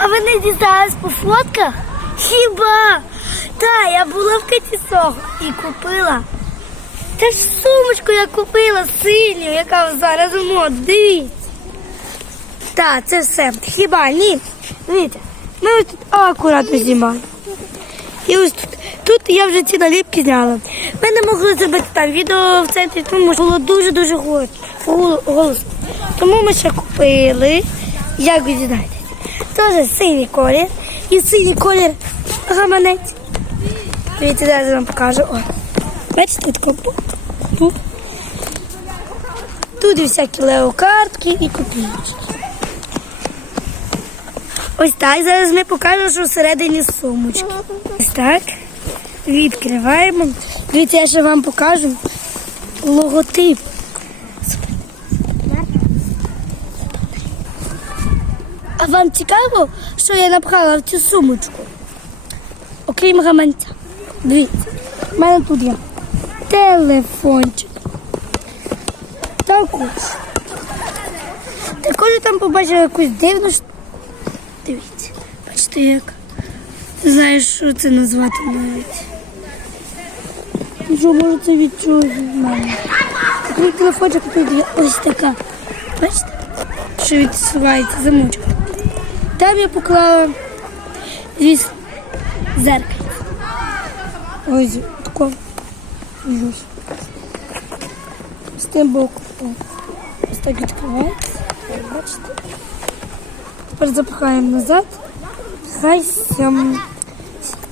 А ви не дізналась по фотках? Хіба? Та, я була в Катісого і купила. Та ж сумочку я купила синю, яка зараз у моді. Дивіться. Так, це все. Хіба ні? Дивіться, ми ось тут акуратно знімаємо. І ось тут, тут я вже ці наліпки зняла. Ми не могли зробити там відео в центрі, тому що було дуже-дуже гол- гол- голосно. Тому ми ще купили, як ви знаєте, теж синій колір. І синій колір гаманець. Дивіться, зараз вам покажу. О. Бачите, тако. Тут і всякі леокартки і копійки. Ось так. Зараз ми покажемо, що всередині сумочки. Ось так. Відкриваємо. Дивіться, я ще вам покажу логотип. А вам цікаво, що я напхала в цю сумочку? Окрім гаманця. Дивіться, в мене тут є телефончик. Також. Також там побачила якусь дивну ш- Дивіться, бачите як. Не знаю, що це назвати навіть. Що може це від чогось в мене? Такий телефончик тут ось така. Бачите? Що відсувається замочок. Там я поклала звісно, зеркало. Ось тако. З тим боку. Ось так відкривається. Бачите? Тепер запихаємо назад. Хай сям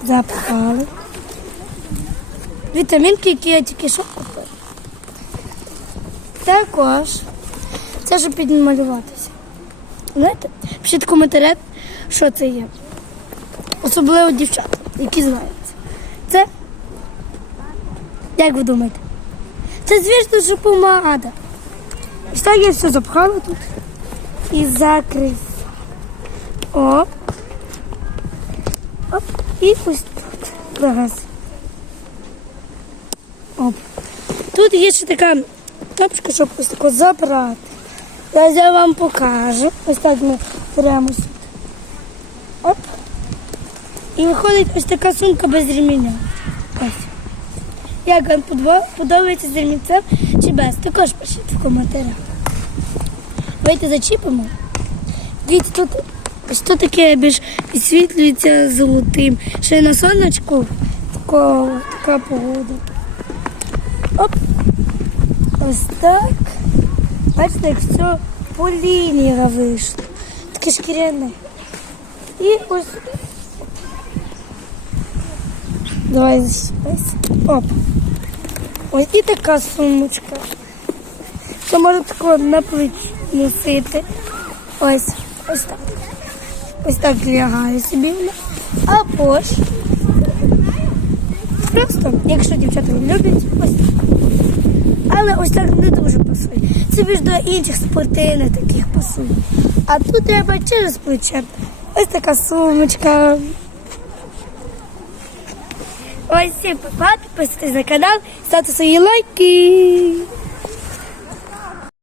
запхали. Вітамінки, які я тільки що купила. Також це щоб підмалюватися. Знаєте, пишіть в коментарях, що це є. Особливо дівчата, які знають. Це, як ви думаєте? Це звісно, що помада. Ось так я все запхала тут і закрив. Оп. Оп. І ось тут. Прогаз. Оп. Тут є ще така кнопочка, щоб ось тако забрати. Зараз я вам покажу. Ось так ми прямо сюди. Оп. І виходить ось така сумка без реміння. Ось. Як вам подобається з ремінцем чи без? Також пишіть в коментарях. Давайте зачіпимо. Дивіться, тут тут таке більш підсвітлюється золотим. Ще на сонечку тако, така погода. Оп. Ось так. Бачите, як все по лініях вийшло. Таке шкіряне. І ось. Давай ось. Оп. Ось і така сумочка. Що можна тако на плечі носити. Ось. Ось так. Ось так лягає собі. Або ж. Просто, якщо дівчата люблять, ось так. Але ось так не дуже пасує. Це більш до інших спортивних таких пасує. А тут треба через плече. Ось така сумочка. Ось всім підписуйтесь на канал, ставте свої лайки.